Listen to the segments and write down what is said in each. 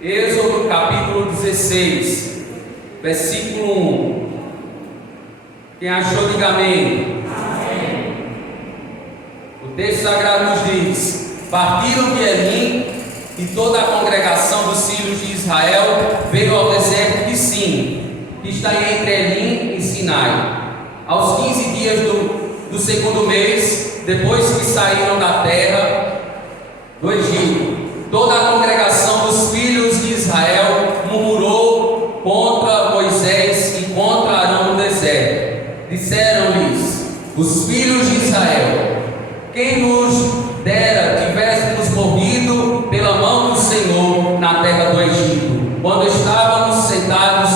Êxodo capítulo 16, versículo 1. Quem achou, diga amém. Amém. O texto sagrado nos diz: partiram de Elim, e toda a congregação dos filhos de Israel veio ao deserto de Sim, que está entre Elim e Sinai. Aos 15 dias do segundo mês, depois que saíram da terra do Egito, toda a congregação dos filhos de Israel murmurou contra Moisés e contra Arão no deserto. Disseram-lhes os filhos de Israel: quem nos dera tivéssemos morrido pela mão do Senhor na terra do Egito, quando estávamos sentados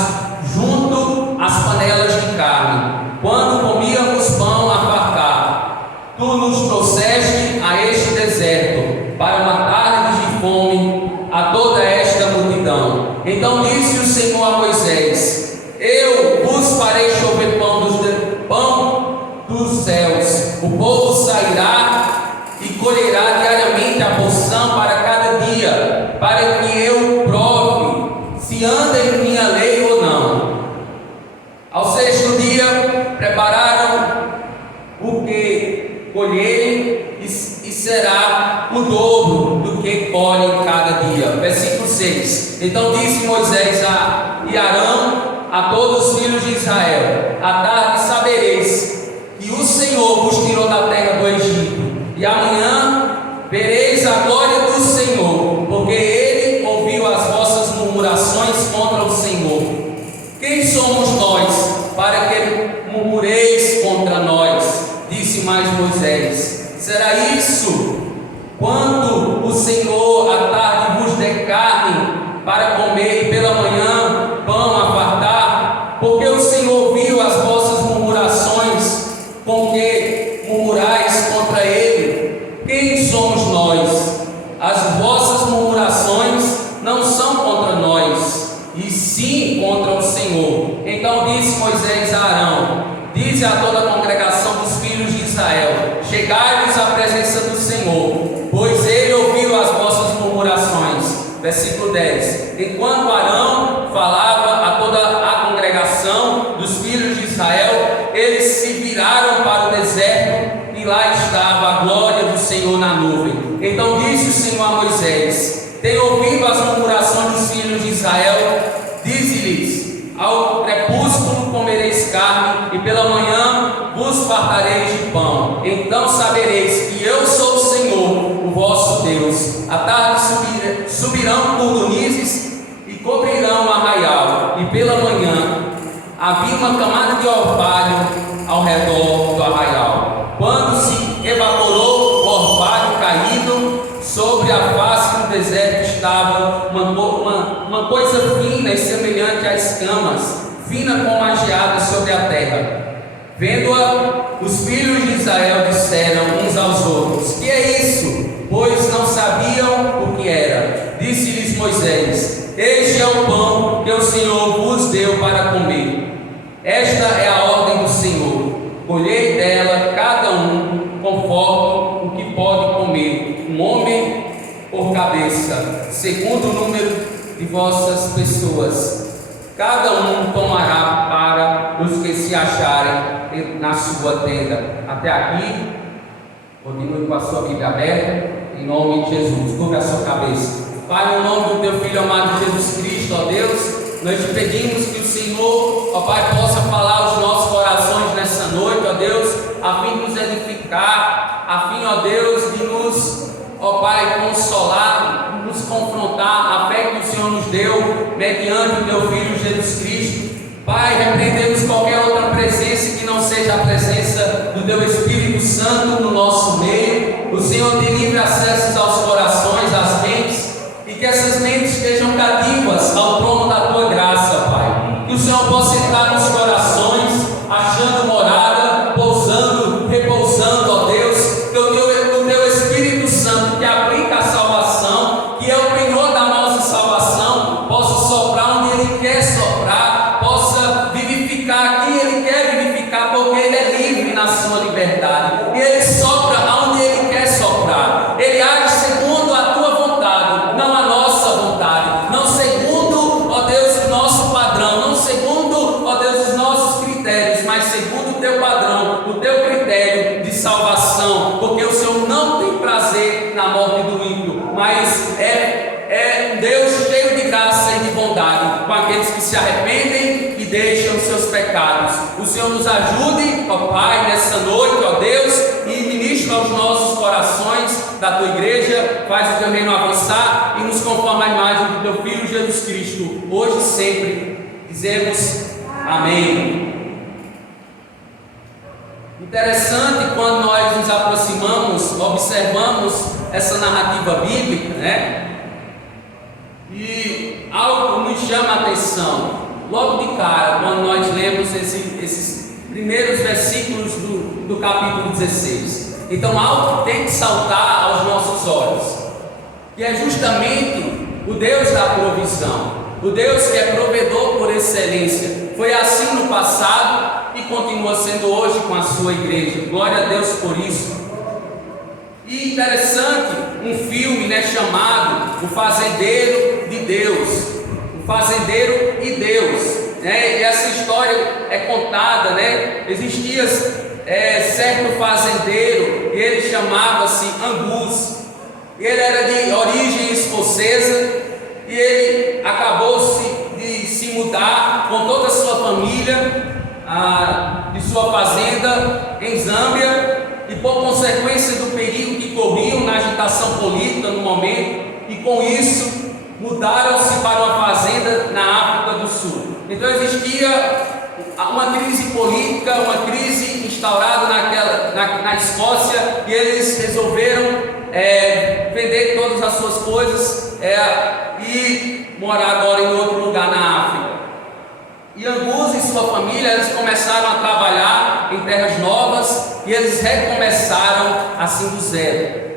junto às panelas de carne, quando comíamos pão a fartar. Tu nos trouxeste a este deserto para matar de fome a toda esta multidão. Então disse o Senhor a Moisés: eu vos farei chover pão dos céus. O povo sairá e colherá diariamente a porção para cada dia, para que eu prove se anda em minha lei ou não. Ao sexto dia prepararam o que colherem, e será o dobro do que colhem cada dia. Versículo 6. Então disse Moisés e Arão a todos os filhos de Israel: à tarde sabereis que o Senhor vos tirou da terra do Egito, e amanhã vereis a glória do Senhor, porque ele ouviu as vossas murmurações contra o Senhor. Quem somos nós para que murmureis contra nós? Disse mais Moisés: será isso quando o Senhor à tarde vos der carne para comer, e pela manhã pão a fartar? Porque o Senhor ouviu as vossas murmurações com que murmurais contra ele. Quem somos nós? As vossas murmurações não são contra nós, e sim contra o Senhor. Então disse Moisés a Arão: dize a toda a congregação dos filhos de Israel: chegai-vos à presença do Senhor, pois ele ouviu as vossas murmurações. Versículo 10. Enquanto Arão falava a toda a congregação dos filhos de Israel, eles se viraram para o deserto, e lá estava a glória do Senhor na nuvem. Então disse o Senhor a Moisés: tenho ouvido as murmurações dos filhos de Israel. Dize-lhes: ao crepúsculo comereis carne, e pela manhã vos fartareis de pão. Então sabereis que eu sou o Senhor, o vosso Deus. À tarde subirão cordonizes e cobrirão o arraial, e pela manhã havia uma camada de orvalho ao redor do arraial. Quando se evaporou o orvalho caído sobre a face do deserto, estava uma coisa fina e semelhante a escamas, fina como a geada sobre a terra. Vendo-a, os filhos de Israel disseram uns aos outros: que é isso? Pois não sabiam o que era. Disse-lhes Moisés: este é o pão que o Senhor vos deu para comer. Esta é a ordem do Senhor: colhei dela cada um conforme o que pode comer, um homem por cabeça, segundo o número de vossas pessoas. Cada um tomará para os que se acharem na sua tenda. Até aqui. Continue com a sua Bíblia aberta, em nome de Jesus. Curva a sua cabeça. Pai, no nome do teu Filho amado Jesus Cristo, ó Deus, nós te pedimos que o Senhor, ó Pai, possa falar aos nossos corações nessa noite, ó Deus, a fim de nos edificar, a fim, ó Deus, de nos, ó Pai, consolar, nos confrontar, a fé que o Senhor nos deu, mediante o teu Filho Jesus Cristo. Pai, repreendemos qualquer outra presença que não seja a presença do teu Espírito Santo no nosso meio. O Senhor tem livre acesso aos corações, às mentes, e que essas mentes estejam cativas ao trono da tua graça, Pai. Que o Senhor possa entrar nos corações, achando morada, pousando, repousando, ó Deus, que o teu Espírito Santo, que aplica a salvação, que é o penhor da nossa salvação, possa soprar onde Ele quer soprar, possa vivificar quem Ele quer vivificar, porque Ele é livre na sua liberdade, e Ele sopra onde Ele quer soprar. Ele age salvação, porque o Senhor não tem prazer na morte do ímpio, mas é um Deus cheio de graça e de bondade com aqueles que se arrependem e deixam os seus pecados. O Senhor nos ajude, ó Pai, nessa noite, ó Deus, e ministra aos nossos corações da tua igreja, faz o teu reino avançar e nos conforma à imagem do teu Filho Jesus Cristo, hoje e sempre. Dizemos amém. Interessante, quando nós nos aproximamos, observamos essa narrativa bíblica, né? E algo nos chama a atenção, logo de cara, quando nós lemos esses primeiros versículos do capítulo 16. Então, algo tem que saltar aos nossos olhos, que é justamente o Deus da provisão, o Deus que é provedor por excelência. Foi assim no passado e continua sendo hoje com a sua igreja. Glória a Deus por isso. E interessante, um filme, né, chamado O Fazendeiro de Deus. O Fazendeiro e Deus, né? E essa história é contada, né? Existia certo fazendeiro e ele chamava-se Angus. Ele era de origem escocesa e ele acabou de se mudar com toda a sua família de sua fazenda em Zâmbia, e por consequência do perigo que corriam na agitação política no momento, e com isso mudaram-se para uma fazenda na África do Sul. Então existia uma crise política, uma crise instaurada na Escócia, e eles resolveram vender todas as suas coisas e morar agora em outro lugar na África. E Angus e sua família, eles começaram a trabalhar em terras novas e eles recomeçaram assim do zero.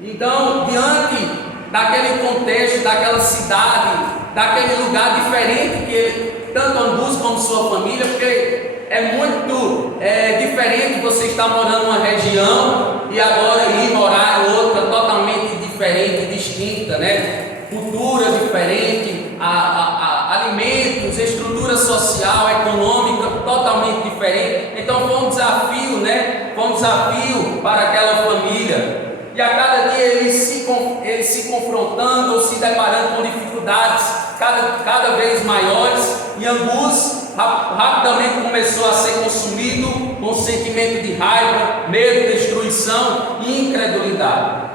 Então, diante daquele contexto, daquela cidade, daquele lugar diferente que ele, tanto Angus como sua família, porque é muito diferente você estar morando numa região e agora ir morar em outra totalmente diferente, distinta, né? Cultura diferente, alimentos, estrutura social, econômica totalmente diferente. Então foi um desafio, né? Foi um desafio para aquela família. E a cada dia eles se confrontando ou se deparando com dificuldades cada vez maiores. E Angus rapidamente começou a ser consumido com sentimento de raiva, medo, destruição e incredulidade.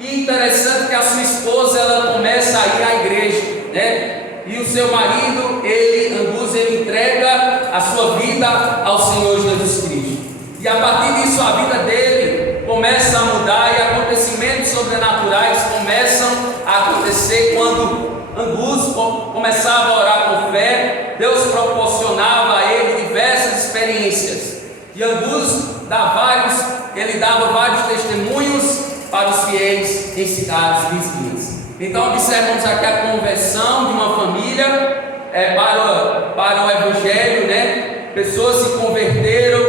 E interessante que a sua esposa, ela começa a ir à igreja, né? E o seu marido, Angus, ele entrega a sua vida ao Senhor Jesus Cristo. E a partir disso a vida dele começa a mudar e acontecimentos sobrenaturais começam a acontecer quando Angus começava a orar com fé. Deus proporcionava a ele diversas experiências. E Angus ele dava vários testemunhos para os fiéis em cidades vizinhas. Então observamos aqui a conversão de uma família para o Evangelho, né? Pessoas se converteram,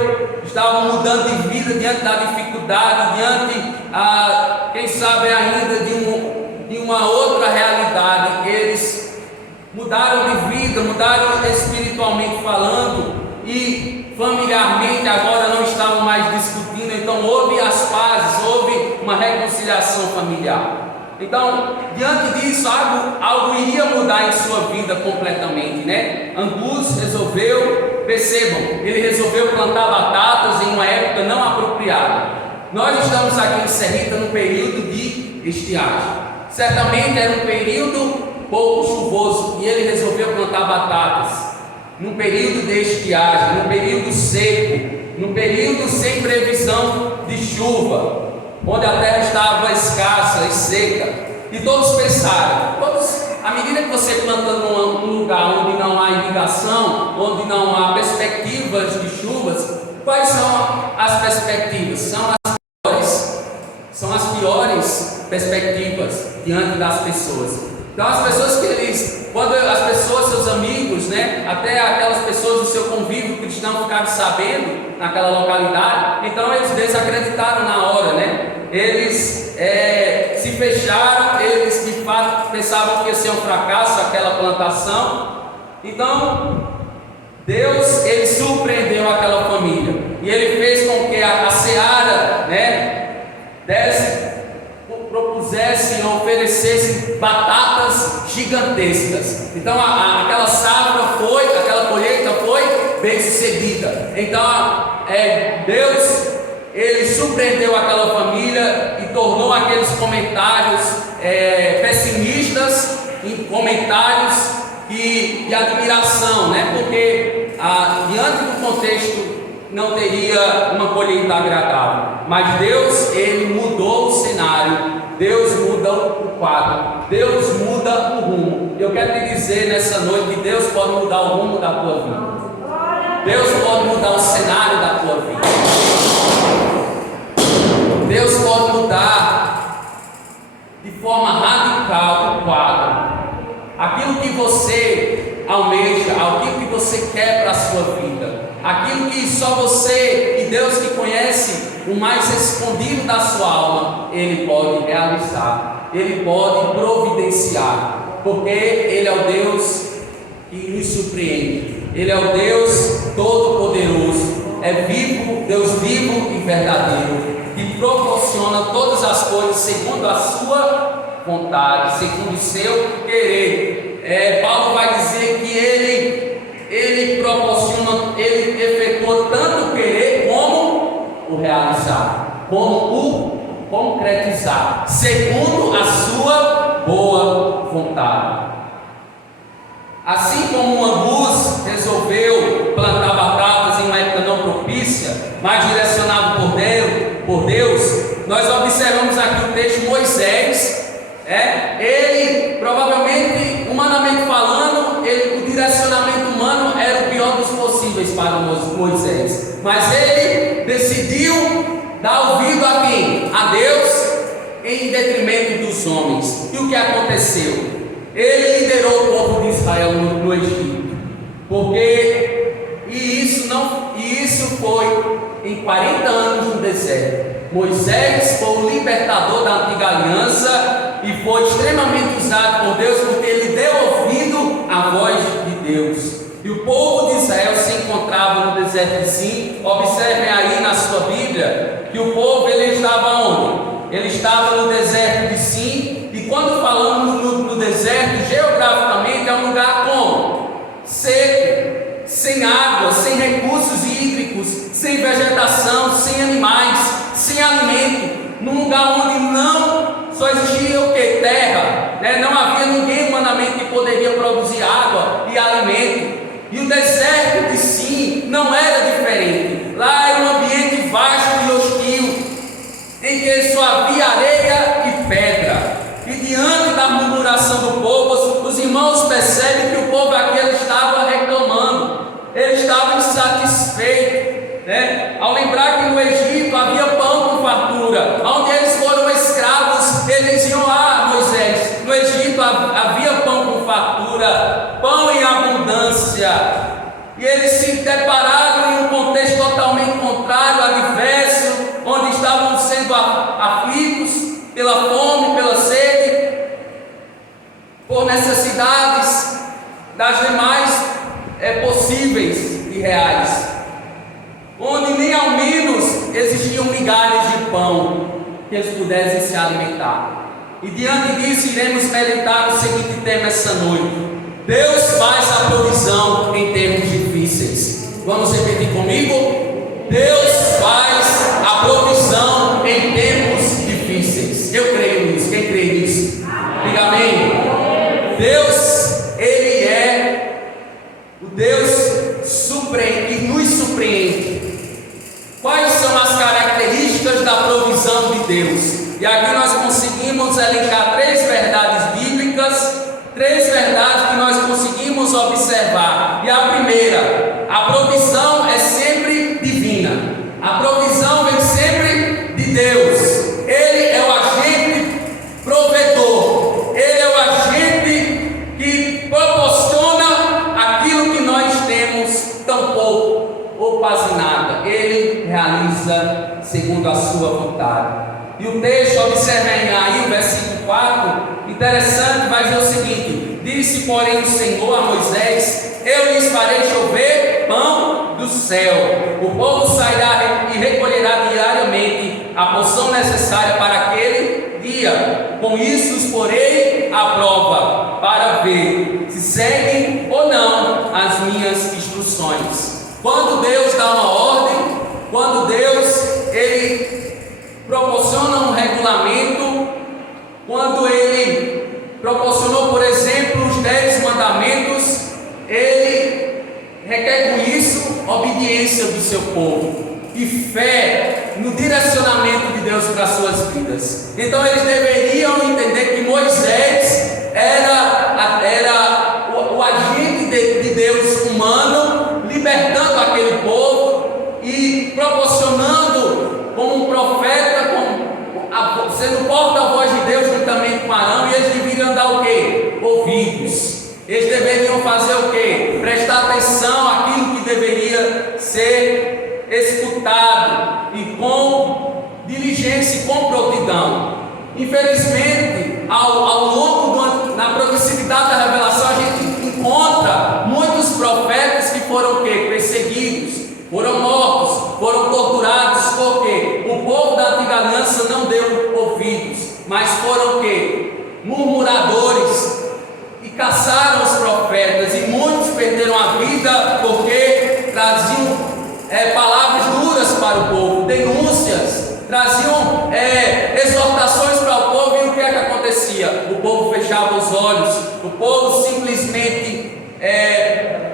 estavam mudando de vida diante da dificuldade, quem sabe ainda de uma outra realidade. Eles mudaram de vida, mudaram espiritualmente falando, e familiarmente agora não estavam mais discutindo. Então houve as pazes, houve uma reconciliação familiar. Então, diante disso, algo iria mudar em sua vida completamente, né? Angus ele resolveu plantar batatas em uma época não apropriada. Nós estamos aqui em Serrita no período de estiagem. Certamente era um período pouco chuvoso e ele resolveu plantar batatas num período de estiagem, num período seco, num período sem previsão de chuva, onde a terra estava escassa e seca. E todos pensaram, à medida que você planta num lugar onde não há irrigação, onde não há perspectivas de chuvas, quais são as perspectivas? São as piores perspectivas diante das pessoas. Então as pessoas quando as pessoas, seus amigos, né, até aquelas pessoas do seu convívio cristão ficaram sabendo naquela localidade, então eles desacreditaram na hora, né? Eles se fecharam, eles de fato pensavam que ia ser um fracasso aquela plantação. Então Deus, ele surpreendeu aquela família e ele fez com que a seara oferecesse batatas gigantescas. Então aquela aquela colheita foi bem sucedida. Então Deus, Ele surpreendeu aquela família e tornou aqueles comentários pessimistas em comentários de admiração, né? Porque diante do contexto não teria uma colheita agradável, mas Deus, Ele mudou o cenário, Deus muda o quadro, Deus muda o rumo. Eu quero te dizer nessa noite que Deus pode mudar o rumo da tua vida, Deus pode mudar o cenário da tua vida, Deus pode mudar de forma radical o quadro, aquilo que você almeja, aquilo que você quer para a sua vida, aquilo que só você e Deus que conhece o mais escondido da sua alma, Ele pode realizar, Ele pode providenciar, porque Ele é o Deus que nos surpreende, Ele é o Deus todo-poderoso, é vivo, Deus vivo e verdadeiro, que proporciona todas as coisas segundo a sua vontade, segundo o seu querer. Paulo vai dizer que ele proporciona, ele efetua tanto o querer como o realizar, como o concretizar, segundo a sua boa vontade. Assim como uma luz resolveu plantar batatas em uma época não propícia, mas direcionado por Deus, nós observamos aqui o texto de Moisés. Ele provavelmente, humanamente falando, o direcionamento humano era o pior dos possíveis para Moisés, mas ele decidiu dar ouvido a quem? A Deus, em detrimento dos homens. E o que aconteceu? Ele liderou o povo de Israel no Egito, isso foi em 40 anos no deserto. Moisés foi o libertador da antiga aliança e foi extremamente usado por Deus, porque ele deu ouvido à voz de Deus. E o povo de Israel se encontrava no deserto de Sim. Observem aí na sua Bíblia que o povo ele estava onde? Ele estava no deserto de Sim. E quando falamos no deserto, geograficamente é um lugar como? Seco, sem água, sem recursos hídricos, sem vegetação, sem animais, sem alimento, num lugar onde não só existia o que? Terra, né? Não havia ninguém humanamente que poderia produzir água e alimento. E o deserto de Sim não era diferente. Lá era um ambiente vasto e hostil, em que só havia areia e pedra. E diante da murmuração do povo, os irmãos percebem que o povo aquele estava reclamando, ele estava insatisfeito, né? Ao lembrar que no Egito havia pão com fartura, onde eles foram escravos, eles diziam: Moisés, no Egito havia pão com fartura, pão em abundância. E eles se depararam em um contexto totalmente contrário, adverso, onde estavam sendo aflitos pela fome, pela sede, por necessidades das demais possíveis e reais, onde nem ao menos existiam migalhas de pão que eles pudessem se alimentar. E diante disso iremos meditar no seguinte tema essa noite: Deus faz a provisão em tempos difíceis. Vamos repetir comigo? Deus faz a provisão em tempos difíceis. Eu creio nisso. Quem crê nisso? Diga amém. Deus, Ele é o Deus que nos surpreende. Quais são as características da provisão de Deus? E aqui nós conseguimos elencar três verdades bíblicas, três verdades que nós conseguimos observar. E a primeira: a provisão é sempre divina. A provisão vem sempre de Deus. Ele é o agente provedor. Ele é o agente que proporciona aquilo que nós temos tão pouco ou quase nada. Ele realiza segundo a sua vontade. E o texto, observem aí o versículo 4, interessante, vai dizer o seguinte: disse, porém, o Senhor a Moisés: eu lhes farei chover pão do céu. O povo sairá e recolherá diariamente a porção necessária para aquele dia. seguia: com isso os porei à prova, para ver se seguem ou não as minhas instruções. Quando Deus dá uma ordem, quando Deus ele proporciona um regulamento, quando Ele proporcionou, por exemplo, os 10 mandamentos, Ele requer com isso obediência do seu povo e fé no direcionamento de Deus para as suas vidas. Então eles deveriam entender que Moisés era o agente de Deus humano, libertando aquele povo e proporcionando como um profeta, sendo porta-voz de Deus juntamente com Arão. E eles deveriam dar o quê? Ouvidos. Eles deveriam fazer o quê? Prestar atenção àquilo que deveria ser escutado, e com diligência e com prontidão. Infelizmente, ao longo na progressividade da revelação, a gente encontra muitos profetas que foram o quê? Perseguidos, foram mortos, foram torturados. Por quê? O povo da antiga aliança não deu ouvidos, mas foram o quê? Murmuradores, e caçaram os profetas, e muitos perderam a vida porque traziam palavras duras para o povo, denúncias, traziam exortações para o povo. E o que é que acontecia? O povo fechava os olhos, o povo simplesmente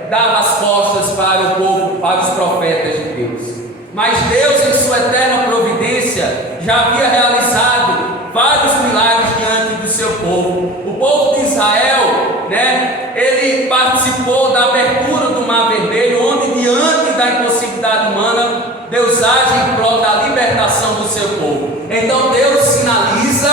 dava as costas para o povo, para os profetas de Deus. Mas Deus, em sua eterna providência, já havia realizado vários milagres diante do seu povo. O povo de Israel, ele participou da abertura do Mar Vermelho, onde, diante da impossibilidade humana, Deus age em prol da libertação do seu povo. Então Deus sinaliza,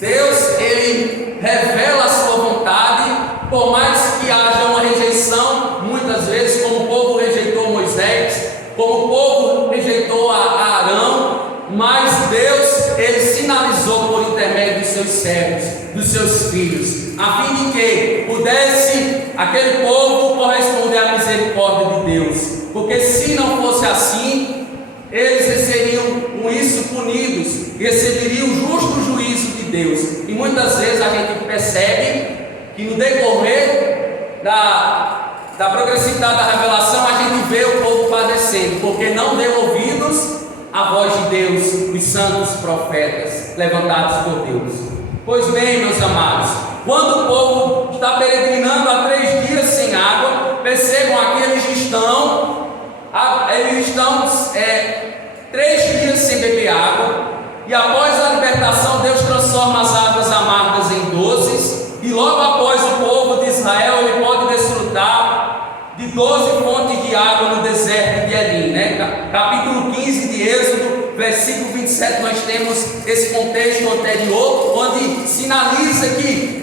Deus ele revela a sua vontade, por mais que haja uma rejeição, muitas vezes, como o povo rejeitou Moisés, como o povo rejeitou a Arão, mas Deus ele sinalizou por intermédio dos seus servos, dos seus filhos, a fim de que pudesse aquele povo corresponder à misericórdia de Deus, porque se não fosse assim, eles seriam com isso punidos, receberiam o justo juízo de Deus. E muitas vezes a gente percebe que no decorrer da progressividade da revelação, a gente vê o povo padecendo, porque não deu ouvidos à voz de Deus, os santos profetas levantados por Deus. Pois bem, meus amados, quando o povo está peregrinando há 3 dias sem água, percebam aqui, eles estão 3 dias sem beber água, e após a libertação, Deus transforma as águas amargas em doces, e logo após o povo de Israel, ele pode desfrutar de 12 fontes de água no deserto de Elim, capítulo 15 de Êxodo, versículo 27, nós temos esse contexto anterior, onde sinaliza que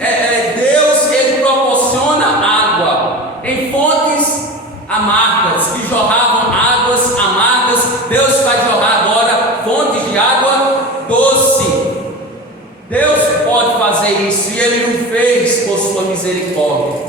Deus ele proporciona água em fontes amargas, que jorravam águas amargas. Deus vai jorrar agora fontes de água doce. Deus pode fazer isso, e Ele o fez por sua misericórdia.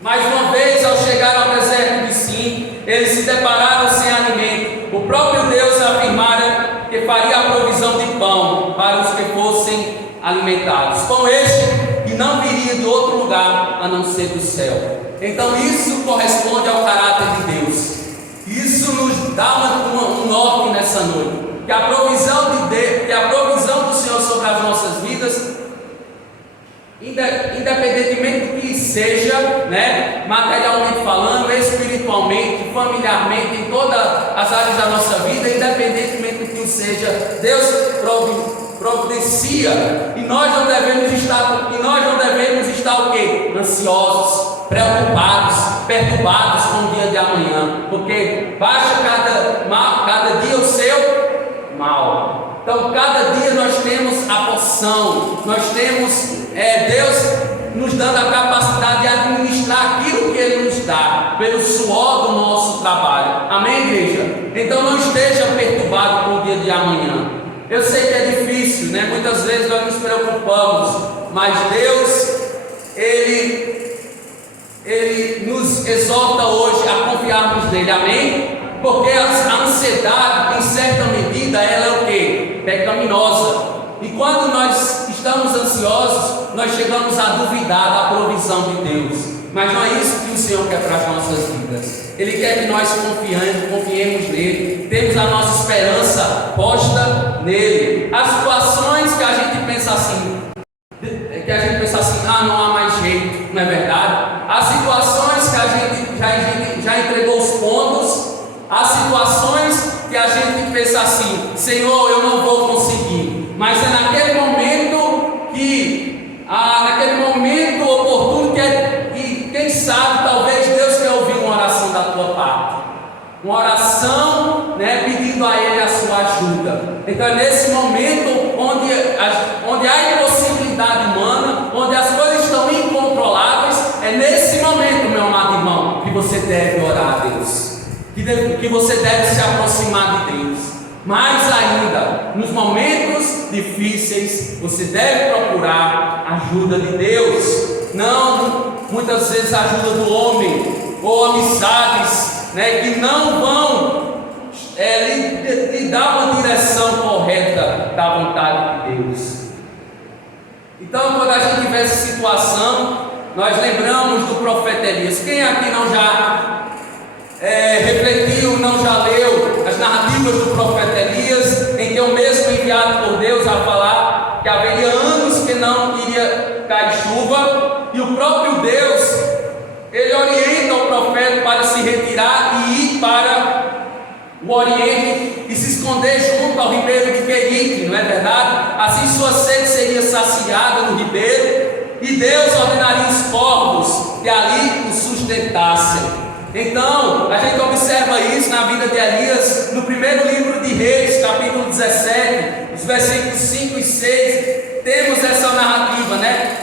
Mais uma vez, ao chegar ao deserto de Sim, eles se depararam sem alimento. O próprio Deus afirmara que faria a provisão de pão para os que fossem alimentados, pão este que não viria de outro lugar a não ser do céu. Então isso corresponde ao caráter de Deus. Isso nos dá um norte nessa noite, que a provisão de Deus, que a provisão do Senhor sobre as nossas vidas, independentemente do que seja, materialmente falando, espiritualmente, familiarmente, em todas as áreas da nossa vida, independentemente do que seja, Deus providencia, e nós não devemos estar o quê? Ansiosos, preocupados, perturbados com o dia de amanhã, porque baixa cada dia o seu mal. Então cada dia nós temos a porção, nós temos Deus nos dando a capacidade de administrar aquilo que Ele nos dá, pelo suor do nosso trabalho. Amém, igreja? Então não esteja perturbado com o dia de amanhã. Eu sei que é difícil, muitas vezes nós nos preocupamos, mas Deus, Ele nos exorta hoje a confiarmos nele, amém? Porque a ansiedade, em certa medida, ela é o quê? Pecaminosa. E quando nós estamos ansiosos, nós chegamos a duvidar da provisão de Deus. Mas não é isso que o Senhor quer para as nossas vidas. Ele quer que nós confiemos nele, temos a nossa esperança posta nele. As situações que a gente pensa assim, ah, não há mais jeito, não é verdade? As situações que a gente já entregou os pontos, as situações que a gente pensa assim, Senhor, eu não vou conseguir. Mas é naquele momento oportuno que quem sabe, talvez Deus quer ouvir uma oração da tua parte. Uma oração, pedindo a Ele a sua ajuda. Então é nesse momento onde há impossibilidade humana, onde as coisas estão incontroláveis, é nesse momento, meu amado irmão, que você deve orar a Deus, que você deve se aproximar de Deus. Mais ainda, nos momentos difíceis, você deve procurar a ajuda de Deus, não muitas vezes a ajuda do homem, ou amizades, que não vão lhe dar uma direção correta da vontade de Deus. Então, quando a gente vê essa situação, nós lembramos do profeta Elias. Quem aqui não já refletiu, não já leu as narrativas do profeta Elias, em que o mesmo enviado por Deus a falar que haveria anos que não iria cair chuva, e o próprio Deus, ele orienta o profeta para se retirar e ir para o Oriente e se esconder junto ao ribeiro de Querite, não é verdade? Assim sua sede seria saciada no ribeiro, e Deus ordenaria os corvos que ali o sustentassem. Então, a gente observa isso na vida de Elias, no primeiro livro de Reis, capítulo 17, os versículos 5 e 6, temos essa narrativa,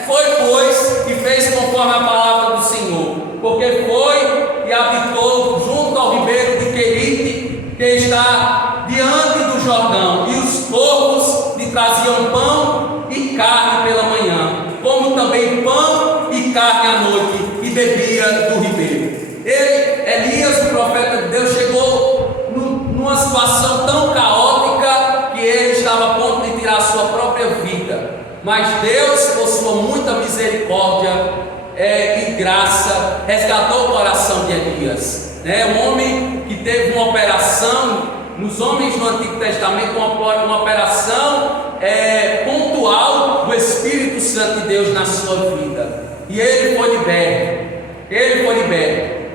Foi, pois, que fez conforme a palavra do Senhor, porque foi e habitou junto ao ribeiro de Querite, que está diante do Jordão, e os corvos lhe traziam pão e carne pela manhã, como também pão e carne à noite, e bebia do ribeiro. Elias, o profeta de Deus, chegou numa situação tão caótica que ele estava a ponto de tirar a sua própria vida. Mas Deus, por sua muita misericórdia e graça, resgatou o coração de Elias. Um homem que teve uma operação, nos homens do Antigo Testamento, uma operação pontual do Espírito Santo de Deus na sua vida. E ele foi liberto.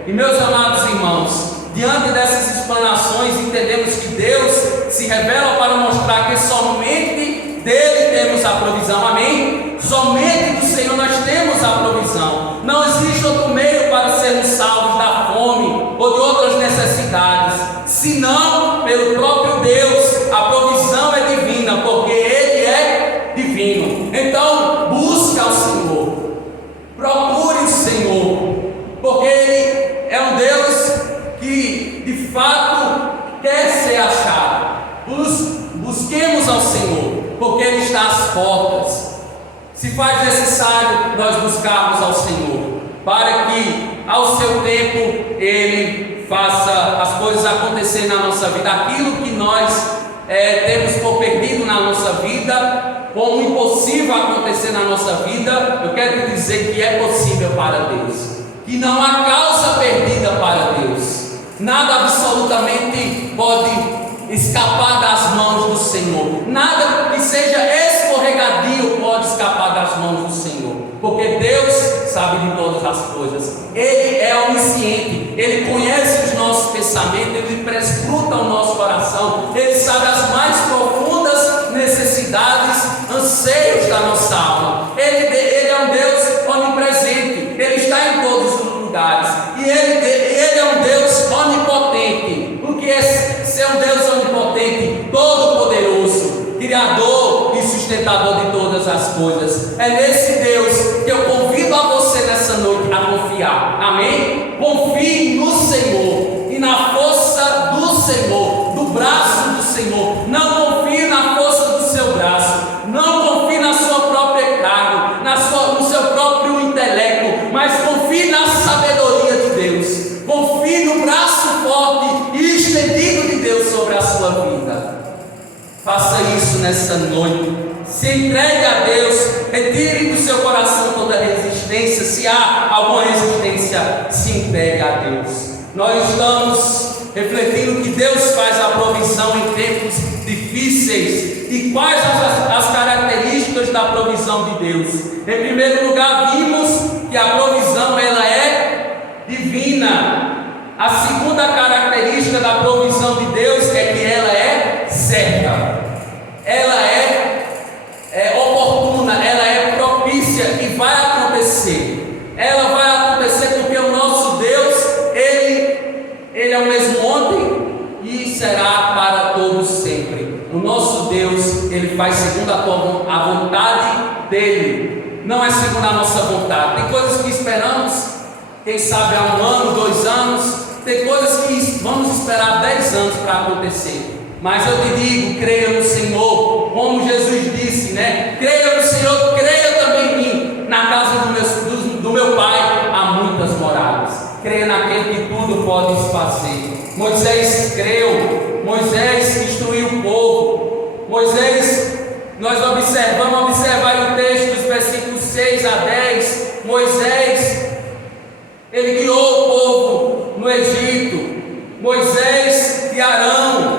E meus amados irmãos, diante dessas explanações, entendemos que Deus se revela para mostrar que somente dele temos a provisão, amém? Somente do Senhor nós temos a provisão. Não existe outro meio para sermos salvos da fome ou de outras necessidades, senão pelo próprio Deus. A provisão é divina, porque Ele é divino. Então, busque ao Senhor, procure o Senhor, porque Ele é um Deus que de fato quer ser achado. Busquemos ao Senhor, porque Ele está às portas. Se faz necessário nós buscarmos ao Senhor, para que ao seu tempo Ele faça as coisas acontecer na nossa vida. Aquilo que nós temos por perdido na nossa vida, como impossível acontecer na nossa vida, eu quero dizer que é possível para Deus. Que não há causa perdida para Deus. Nada absolutamente pode escapar das mãos do Senhor. Nada que seja escorregadio pode escapar das mãos do Senhor, porque Deus sabe de todas as coisas. Ele é onisciente, Ele conhece os nossos pensamentos, Ele prescruta o nosso coração, Ele sabe as mais profundas necessidades, anseios da nossa alma. Ele é um Deus onipresente, Ele está em todos os lugares, e Ele é um Deus onipotente. O que é ser um Deus onipotente? Todo-poderoso, Criador e sustentador de todas as coisas. É nesse Deus que eu convido a você nessa noite a confiar, amém? Confie no Senhor e na força do Senhor, do braço do Senhor. Não confie na força do seu braço, não confie na sua própria carne, no seu próprio intelecto, mas confie na sabedoria de Deus, confie no braço forte e estendido de Deus sobre a sua vida. Faça isso nessa noite. Se entregue a Deus, retire do seu coração toda resistência. Se há alguma resistência, se entregue a Deus. Nós estamos refletindo que Deus faz a provisão em tempos difíceis. E quais as características da provisão de Deus? Em primeiro lugar, vimos que a provisão ela é divina. A segunda característica da provisão de Deus é que ela é certa. Ela é oportuna, ela é propícia e vai acontecer. Ela vai acontecer porque o nosso Deus, Ele é o mesmo ontem e será para todos sempre. O nosso Deus, Ele faz segundo a vontade dEle, não é segundo a nossa vontade. Tem coisas que esperamos, quem sabe há 1 ano, 2 anos, tem coisas que vamos esperar 10 anos para acontecer. Mas eu te digo, creia no Senhor, como Jesus disse, né? Creia no Senhor, creia também em mim. Na casa do meu Pai há muitas moradas. Creia naquele que tudo pode fazer. Moisés creu, Moisés instruiu o povo. Moisés, nós vamos observar o texto dos versículos 6 a 10. Moisés, ele guiou o povo no Egito. Moisés e Arão,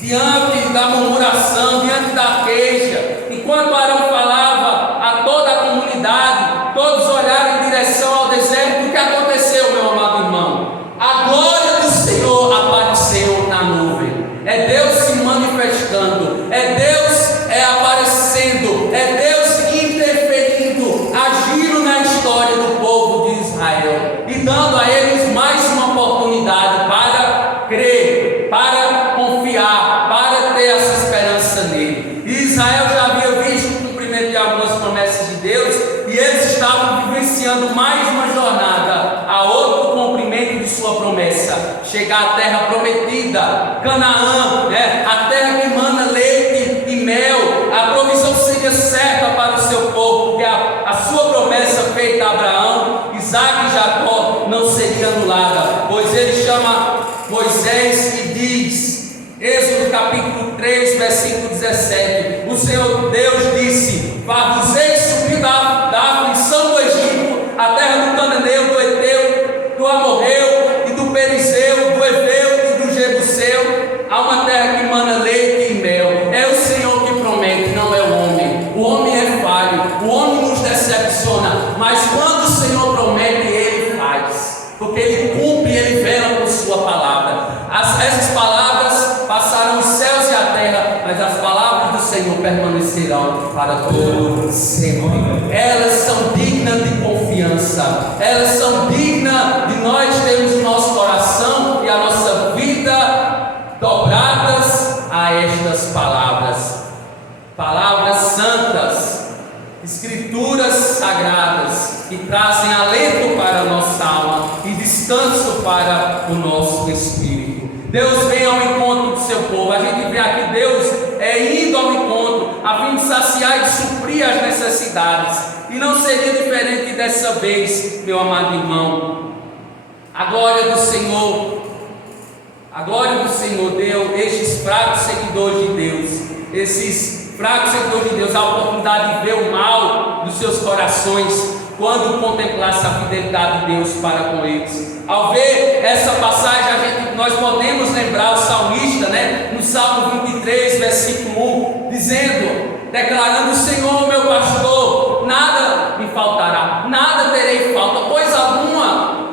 diante da murmuração, diante da queixa, enquanto Arão falava a toda a comunidade, todos olharam em direção ao deserto. O que aconteceu, meu amado irmão? A glória do Senhor apareceu na nuvem. É Deus se manifestando, é Deus aparecendo, é Deus interferindo, agindo na história do povo de Israel e dando a eles mais uma oportunidade para crer, para confiar, para ter essa esperança nele. E Israel já havia visto o cumprimento de algumas promessas de Deus e eles estavam vivenciando mais uma jornada a outro cumprimento de sua promessa, chegar à terra prometida, Canaã, a terra que emana leite e mel. A provisão seria certa para o seu povo, porque a sua promessa feita a Abraão, Isaac e Jacó não seria anulada, pois ele chama Moisés e diz, Êxodo capítulo 3, versículo 17: o Senhor Deus disse: far-vos-ei subir da aflição do Egito, a terra do Cananeu, do Eteu, do Amorreu e do Perizeu, do Eveu e do Jebuseu, a uma terra que emana leite e mel. É o Senhor que promete, não é o homem. O homem é falho, o homem nos decepciona, mas quando o Senhor promete, Ele faz, porque Ele cumpre e Ele vela por sua palavra. Essas palavras passaram os céus e a terra, mas as palavras do Senhor permanecerão para todo sempre. Elas são dignas de confiança, elas são dignas de nós termos o nosso coração e a nossa vida dobradas a estas palavras. Palavras santas, escrituras sagradas que trazem alento para a nossa alma e descanso para o nosso espírito. Deus vem ao encontro do seu povo. A gente vê aqui Deus indo ao encontro a fim de saciar e de suprir as necessidades. E não seria diferente dessa vez, meu amado irmão. A glória do Senhor deu estes fracos seguidores de Deus, a oportunidade de ver o mal dos seus corações quando contemplasse a fidelidade de Deus para com eles. Ao ver essa passagem, nós podemos lembrar o salmista, no Salmo 23, versículo 1, dizendo, declarando: o Senhor meu pastor, nada me faltará, nada terei falta, coisa alguma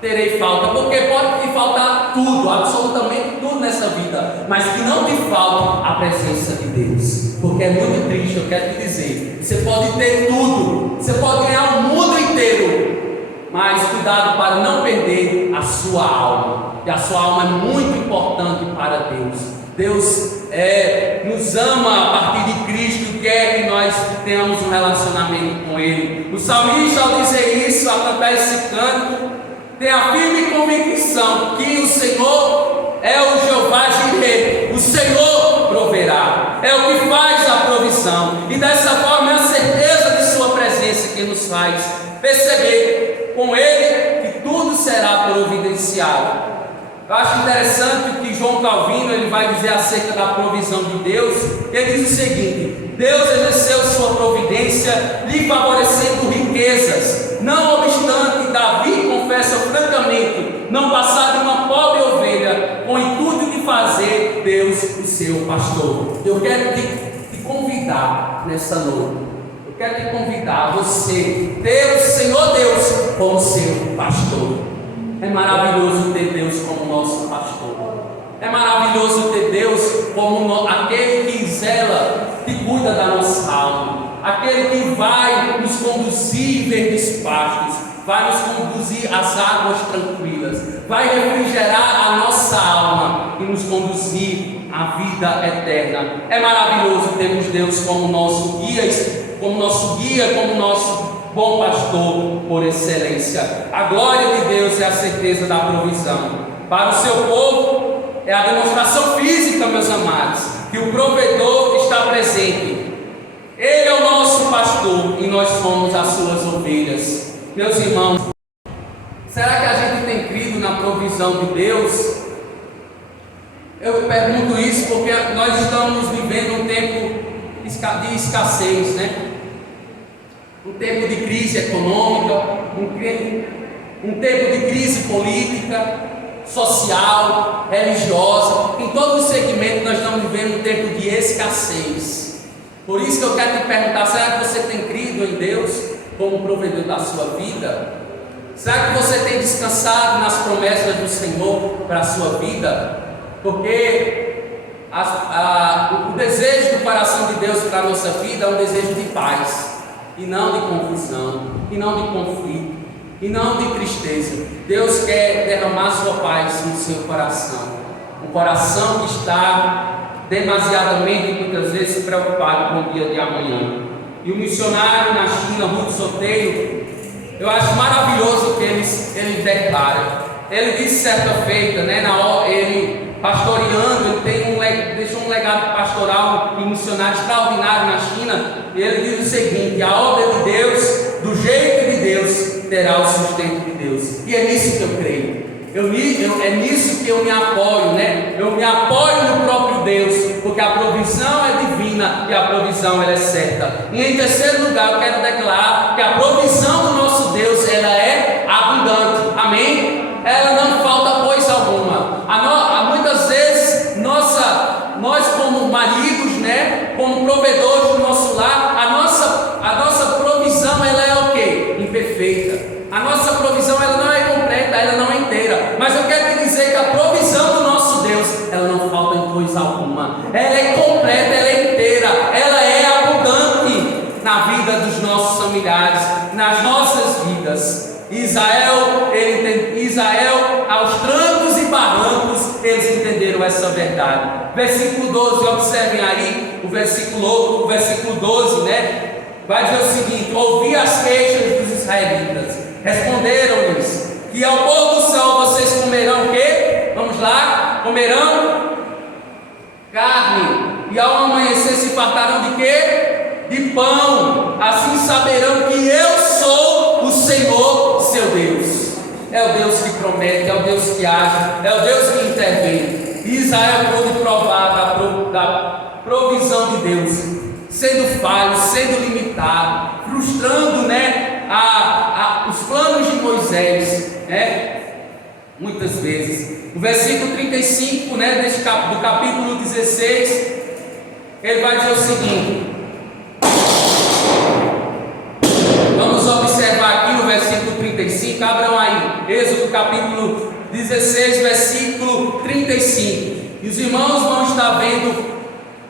terei falta, porque pode te faltar tudo, absolutamente tudo nessa vida, mas que não te falte a presença de Deus, porque é muito triste, eu quero te dizer, você pode ter tudo, você pode ganhar o mundo inteiro, mas cuidado para não perder a sua alma, e a sua alma é muito importante para Deus. Deus nos ama a partir de Cristo, quer que nós tenhamos um relacionamento com Ele. O salmista, ao dizer isso, ao cantar esse canto, tem a firme convicção que o Senhor é o Jeová Jireh, o Senhor proverá, é o que faz a provisão, e dessa forma é a certeza de sua presença que nos faz perceber com Ele que tudo será providenciado. Eu acho interessante o que João Calvino ele vai dizer acerca da provisão de Deus. Ele diz o seguinte: Deus exerceu sua providência, lhe favorecendo riquezas. Não obstante, Davi confessa francamente não passar de uma pobre ovelha, com o intuito de fazer Deus o seu pastor. Eu quero te convidar nessa noite. Eu quero te convidar, você, Deus, Senhor Deus, como seu pastor. É maravilhoso ter Deus como nosso pastor. É maravilhoso ter Deus como aquele que zela, que cuida da nossa alma, aquele que vai nos conduzir em verdes pastos, vai nos conduzir às águas tranquilas, vai refrigerar a nossa alma e nos conduzir à vida eterna. É maravilhoso termos Deus como nosso guia, como nosso bom pastor por excelência. A glória de Deus é a certeza da provisão. Para o seu povo, é a demonstração física, meus amados, que o provedor está presente. Ele é o nosso pastor e nós somos as suas ovelhas. Meus irmãos, será que a gente tem crido na provisão de Deus? Eu pergunto isso porque nós estamos vivendo um tempo de escassez, né? Um tempo de crise econômica, um tempo de crise política, social, religiosa. Em todos os segmentos nós estamos vivendo um tempo de escassez. Por isso que eu quero te perguntar: será que você tem crido em Deus como provedor da sua vida? Será que você tem descansado nas promessas do Senhor para a sua vida? Porque o desejo do coração de Deus para a nossa vida é um desejo de paz, e não de confusão, e não de conflito, e não de tristeza. Deus quer derramar sua paz no seu coração, um coração que está demasiadamente, muitas vezes, preocupado com o dia de amanhã. E o missionário na China, Ruth Soteiro, eu acho maravilhoso o que ele declara. Ele disse certa feita, né, ele pastoreando, ele deixou um legado pastoral e missionário extraordinário na China. E ele diz o seguinte: a obra de Deus, do jeito de Deus, terá o sustento de Deus. E é nisso que eu creio. É nisso que eu me apoio, né? Eu me apoio no próprio Deus, porque a provisão é divina e a provisão ela é certa. E em terceiro lugar, eu quero declarar que a provisão do nosso Deus ela é abundante. Amém? Ela não falta coisa alguma. Muitas vezes nós como maridos, né, como provedores do nosso lar, a nossa provisão ela é o quê? Imperfeita. A nossa provisão ela não é completa, ela não é inteira. Mas eu quero te dizer que a provisão do nosso Deus, ela não falta em coisa alguma. Ela é completa, ela é inteira, ela é abundante na vida dos nossos familiares, nas nossas vidas. Israel, aos trancos e barrancos, eles entenderam essa verdade. Versículo 12, observem aí, o versículo 12, né? Vai dizer o seguinte: ouvi as queixas dos israelitas, responderam-lhes que ao pôr do sol vocês comerão o quê? Vamos lá, comerão carne, e ao amanhecer se fartarão de quê? De pão. Assim saberão que eu sou o Senhor seu Deus. É o Deus que promete, é o Deus que age, é o Deus que intervém. E Israel pôde provar da provisão de Deus, sendo falho, sendo limitado, frustrando, né, os planos de Moisés, né, muitas vezes. O versículo 35, né, do capítulo 16, ele vai dizer o seguinte. Vamos observar aqui no versículo 35, abram aí, Êxodo capítulo 16, versículo 35. E os irmãos vão estar vendo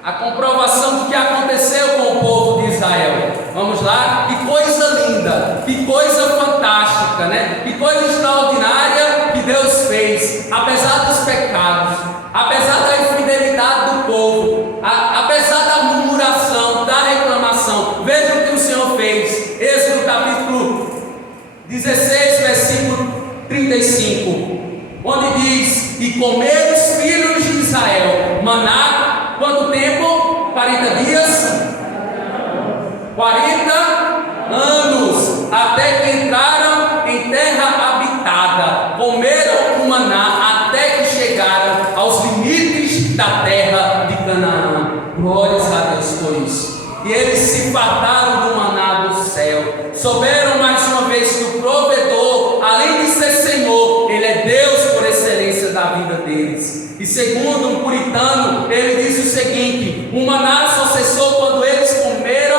a comprovação do que aconteceu com o povo de Israel. Vamos lá? Que coisa linda, que coisa fantástica, né? Que coisa extraordinária que Deus fez, apesar dos pecados, apesar da infidelidade do povo, apesar da murmuração, da reclamação. Vejam o que o Senhor fez. Êxodo capítulo 16, versículo 35, onde diz: e comeram os filhos de Israel maná, quanto tempo? 40 dias? 40 anos, até que entraram em terra habitada. Comeram o maná até que chegaram aos limites da terra de Canaã. Glórias a Deus por isso. e eles se fartaram do maná do céu. Souberam mais uma vez que o provedor, além de ser Senhor, Ele é Deus por excelência da vida deles. E segundo um puritano, ele diz o seguinte: o maná só cessou quando eles comeram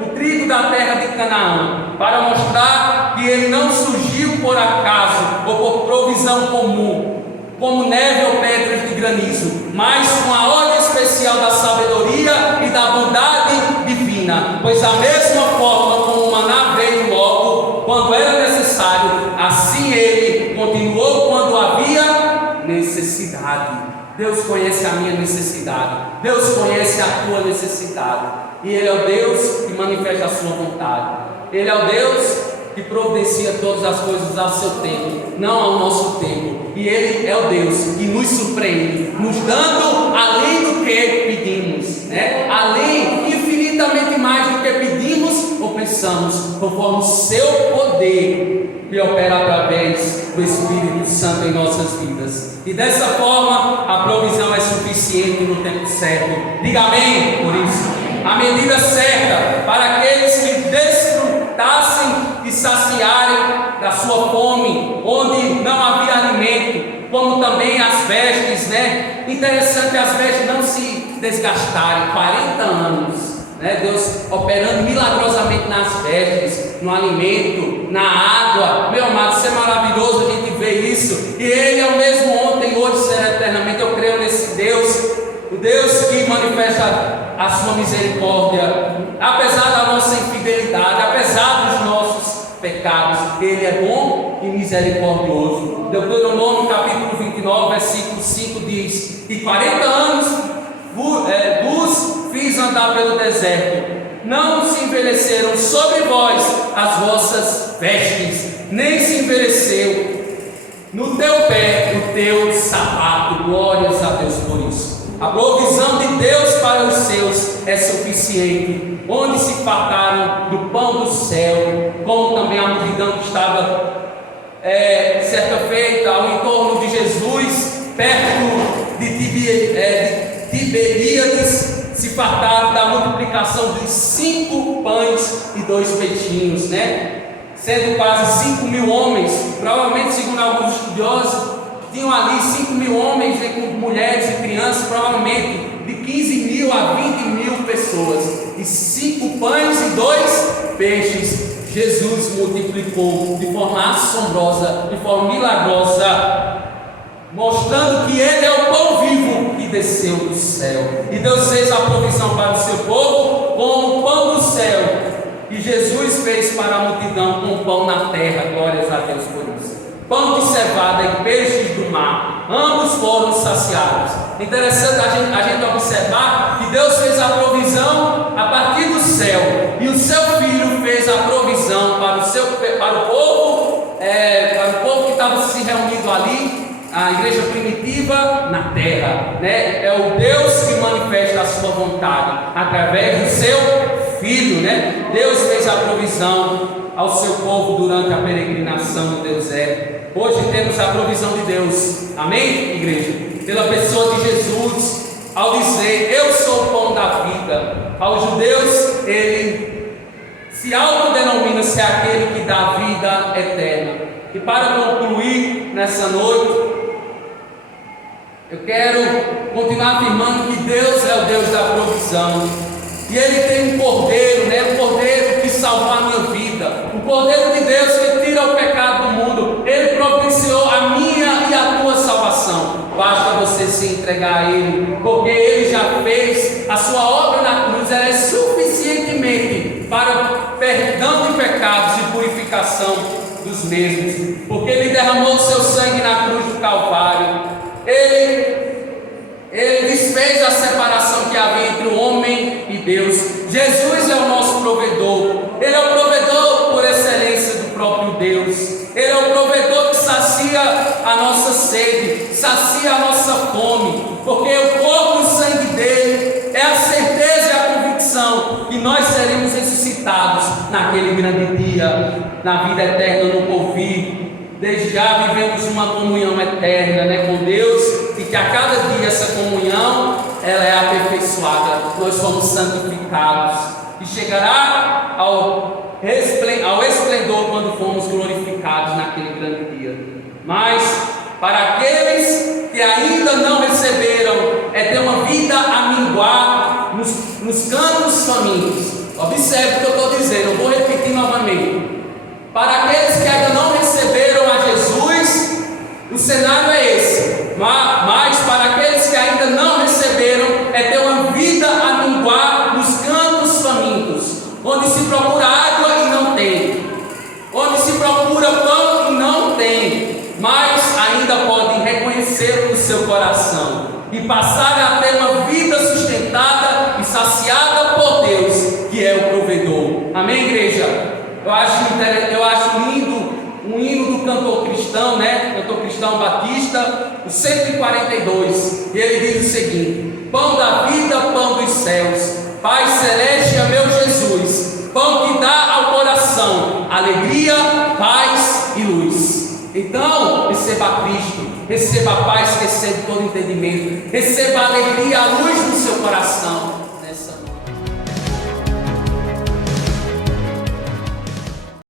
o trigo da terra de Canaã, para mostrar que ele não surgiu por acaso ou por provisão comum, como neve ou pedras de granizo, mas com a ordem especial da sabedoria e da bondade divina. Pois da mesma forma como o maná veio logo quando era necessário, assim ele continuou quando havia necessidade. Deus conhece a minha necessidade, Deus conhece a tua necessidade, e Ele é o Deus que manifesta a sua vontade. Ele é o Deus que providencia todas as coisas ao seu tempo, não ao nosso tempo. E Ele é o Deus que nos surpreende, nos dando além do que pedimos, né? Além, infinitamente mais do que pedimos ou pensamos, conforme o seu poder que opera através do Espírito Santo em nossas vidas. E dessa forma, a provisão é suficiente no tempo certo. Diga amém por isso. A medida certa para aqueles que desfrutassem e saciarem da sua fome, onde não havia alimento, como também as vestes, né? Interessante as vestes não se desgastarem. 40 anos, né? Deus operando milagrosamente nas vestes, no alimento, na água. Meu amado, isso é maravilhoso a gente ver isso. E Ele é o mesmo ontem, hoje, será eternamente. Eu creio nesse Deus, o Deus que manifesta a sua misericórdia, apesar da nossa infidelidade, apesar dos nossos pecados. Ele é bom e misericordioso. Deuteronômio capítulo 29, versículo 5 diz: e 40 anos vos fiz andar pelo deserto, não se envelheceram sobre vós as vossas vestes, nem se envelheceu no teu pé o teu sapato. Glórias a Deus por isso. A provisão de Deus para os seus é suficiente, onde se fartaram do pão do céu, como também a multidão que estava certa feita ao entorno de Jesus, perto de Tiberíades, se fartaram da multiplicação dos 5 pães e 2 peixinhos, né? Sendo quase 5.000 homens, provavelmente, segundo alguns estudiosos, tinham ali 5.000 homens, com mulheres e crianças, provavelmente de 15.000 a 20.000 pessoas, e 5 pães e 2 peixes. Jesus multiplicou de forma assombrosa, de forma milagrosa, mostrando que Ele é o pão vivo que desceu do céu. E Deus fez a provisão para o seu povo com o pão do céu, e Jesus fez para a multidão com pão na terra. Glórias a Deus por isso. Pão de cevada e peixes do mar, ambos foram saciados. Interessante a gente observar que Deus fez a provisão a partir do céu, e o seu Filho fez a provisão para o povo que estava se reunindo ali, a igreja primitiva na terra, né? É o Deus que manifesta a sua vontade através do seu Filho, né? Deus fez a provisão ao seu povo durante a peregrinação no deserto. Hoje temos a provisão de Deus, amém, igreja? Pela pessoa de Jesus, ao dizer: eu sou o pão da vida. Aos judeus, ele se autodenomina ser aquele que dá vida eterna. E para concluir nessa noite, eu quero continuar afirmando que Deus é o Deus da provisão, e Ele tem um cordeiro, né? Um cordeiro que salva a minha vida, o cordeiro de Deus que tira o pecado do mundo. Ele providenciou a minha e a tua salvação. Basta você se entregar a Ele, porque Ele já fez a sua obra na cruz. Ela é suficientemente para perdão de pecados e purificação dos mesmos, porque Ele derramou o seu sangue na cruz do Calvário. Ele desfez a separação que havia entre o homem e Deus. Jesus é o nosso provedor. Ele é o provedor por excelência do próprio Deus. Ele é o provedor que sacia a nossa sede, sacia a nossa fome, porque o corpo e o sangue dele é a certeza e a convicção que nós seremos ressuscitados naquele grande dia, na vida eterna no porvir. Desde já vivemos uma comunhão eterna, né, com Deus, e que a cada dia essa comunhão ela é aperfeiçoada, nós somos santificados, e chegará ao esplendor quando formos glorificados naquele grande dia. Mas para aqueles que ainda não receberam, é ter uma vida a minguar nos campos famintos. Observe o que eu estou dizendo, eu vou repetir novamente. Para aqueles que ainda não receberam a Jesus, o cenário é esse. Mas para aqueles que ainda não receberam, é ter uma vida a minguar nos campos famintos, onde se procura água e não tem, onde se procura pão e não tem, mas ainda podem reconhecer no seu coração e passar a ter uma vida sustentada e saciada por Deus, que é o provedor. Amém, igreja? Eu acho lindo um hino do cantor cristão, né? Cantor cristão batista, o 142, e ele diz o seguinte: pão da vida, pão dos céus, Pai celeste é meu Jesus, pão que dá ao coração alegria, paz e luz. Então, receba Cristo, receba a paz que excede todo entendimento, receba a alegria, a luz no seu coração.